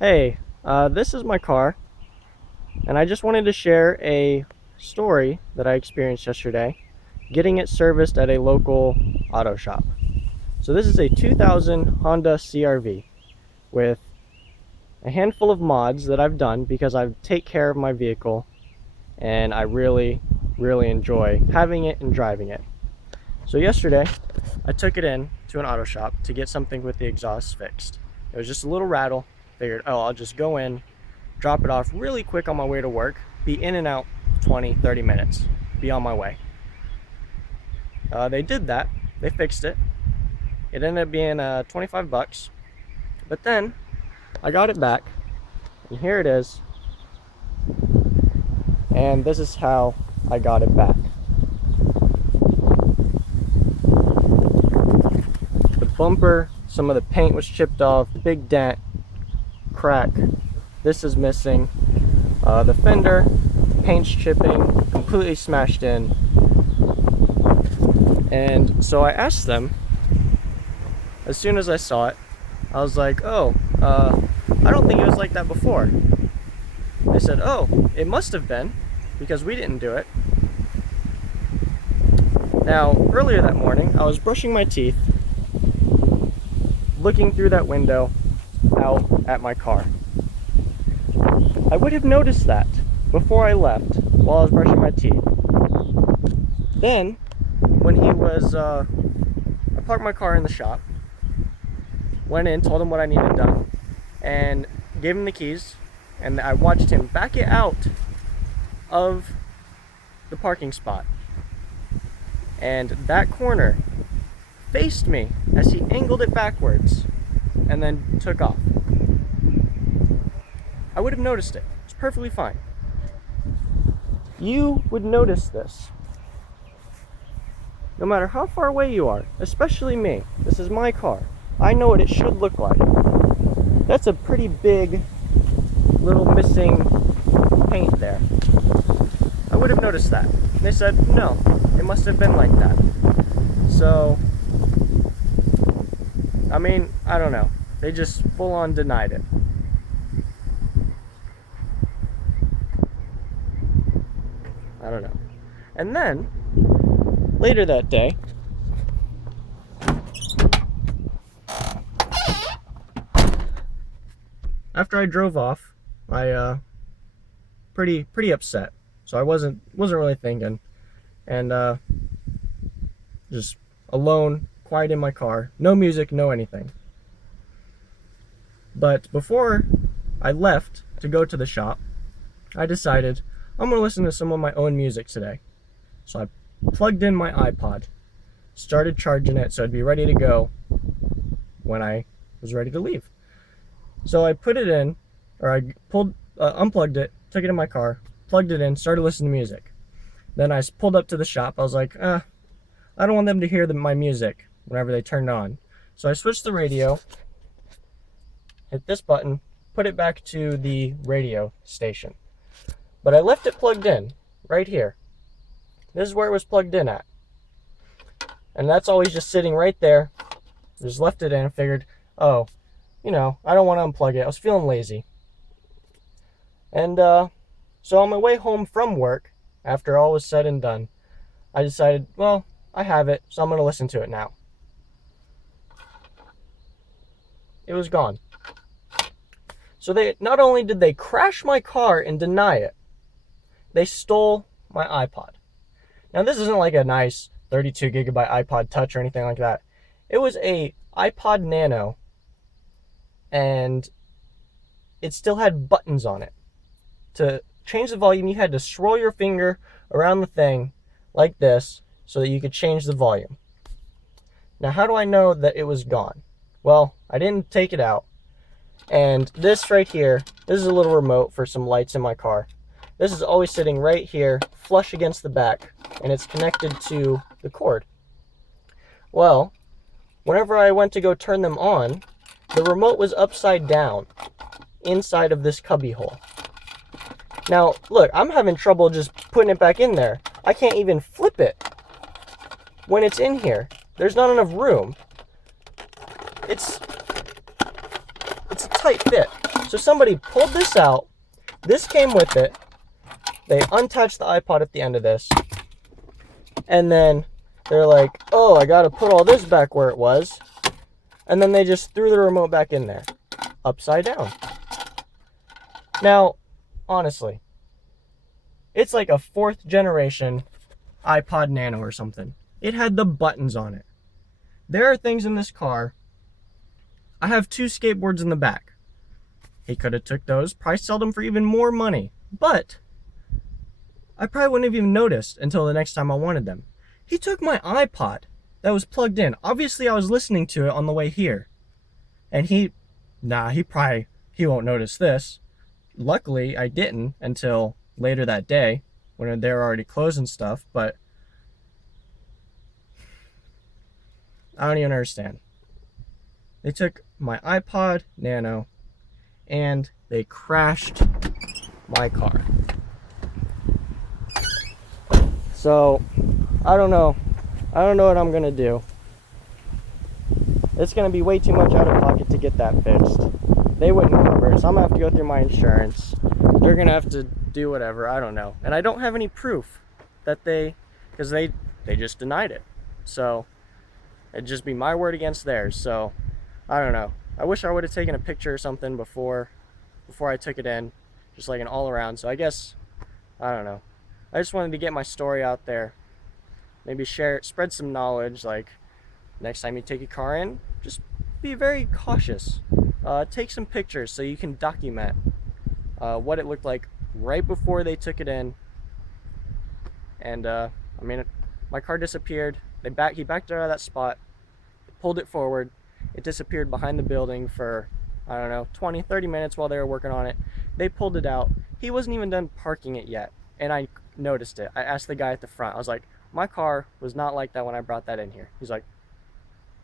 Hey, this is my car, and I just wanted to share a story that I experienced yesterday getting it serviced at a local auto shop. So, this is a 2000 Honda CRV with a handful of mods that I've done because I take care of my vehicle and I really enjoy having it and driving it. So, yesterday I took it in to an auto shop to get something with the exhaust fixed. It was just a little rattle. Figured, oh, I'll just go in, drop it off really quick on my way to work, be in and out 20-30 minutes, be on my way. They did that. They fixed it. It ended up being 25 bucks. But then I got it back, and here it is. And this is how I got it back. The bumper, some of the paint was chipped off, big dent, crack. This is missing. The fender, paint's chipping, completely smashed in. And so I asked them, as soon as I saw it, I was like, oh, I don't think it was like that before. They said, oh, it must have been, because we didn't do it. Now, earlier that morning, I was brushing my teeth, looking through that window out at my car. I would have noticed that before I left while I was brushing my teeth. Then, when he was, I parked my car in the shop, went in, told him what I needed done, and gave him the keys, and I watched him back it out of the parking spot. And that corner faced me as he angled it backwards and then took off. I would have noticed it. It's perfectly fine. You would notice this. No matter how far away you are, especially me. This is my car. I know what it should look like. That's a pretty big little missing paint there. I would have noticed that. They said, no, it must have been like that. So, I mean, I don't know. They just full on denied it. I don't know. And then, later that day, after I drove off, I pretty upset. So I wasn't really thinking, and just alone, quiet in my car, no music, no anything. But before I left to go to the shop, I decided I'm gonna listen to some of my own music today. So I plugged in my iPod, started charging it so it'd be ready to go when I was ready to leave. So I put it in, or I unplugged it, took it in my car, plugged it in, started listening to music. Then I pulled up to the shop. I was like, I don't want them to hear my music whenever they turned on. So I switched the radio, hit this button, put it back to the radio station. But I left it plugged in, right here. This is where it was plugged in at. And that's always just sitting right there. Just left it in and figured, oh, I don't want to unplug it. I was feeling lazy. And so on my way home from work, after all was said and done, I decided, well, I have it, so I'm going to listen to it now. It was gone. So not only did they crash my car and deny it, they stole my iPod. Now, this isn't like a nice 32 gigabyte iPod Touch or anything like that. It was a iPod Nano, and it still had buttons on it. To change the volume, you had to swirl your finger around the thing like this so that you could change the volume. Now, how do I know that it was gone? Well, I didn't take it out. And this right here, this is a little remote for some lights in my car. This is always sitting right here, flush against the back, and it's connected to the cord. Well, whenever I went to go turn them on, the remote was upside down inside of this cubby hole. Now, look, I'm having trouble just putting it back in there. I can't even flip it when it's in here. There's not enough room. It's a tight fit. So somebody pulled this out. This came with it. They untouched the iPod at the end of this. And then they're like, oh, I got to put all this back where it was. And then they just threw the remote back in there, upside down. Now, honestly, it's like a 4th generation iPod Nano or something. It had the buttons on it. There are things in this car. I have 2 skateboards in the back. He could have took those, probably sold them for even more money. But I probably wouldn't have even noticed until the next time I wanted them. He took my iPod that was plugged in. Obviously, I was listening to it on the way here. And he won't notice this. Luckily, I didn't until later that day when they were already closed and stuff, but I don't even understand. They took my iPod Nano and they crashed my car. So, I don't know what I'm gonna do. It's gonna be way too much out of pocket to get that fixed. They wouldn't cover it, so I'm gonna have to go through my insurance. They're gonna have to do whatever, I don't know. And I don't have any proof that because they just denied it. So, it'd just be my word against theirs. So, I don't know. I wish I would have taken a picture or something before I took it in, just like an all around. So I guess, I don't know. I just wanted to get my story out there. Maybe spread some knowledge, like next time you take a car in, just be very cautious. Take some pictures so you can document what it looked like right before they took it in. And I mean, my car disappeared. He backed out of that spot, pulled it forward. It disappeared behind the building for, I don't know, 20, 30 minutes while they were working on it. They pulled it out. He wasn't even done parking it yet. And I noticed it. I asked the guy at the front. I was like, my car was not like that when I brought that in here. He's like,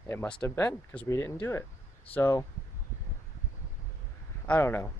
it must have been because we didn't do it. So, I don't know.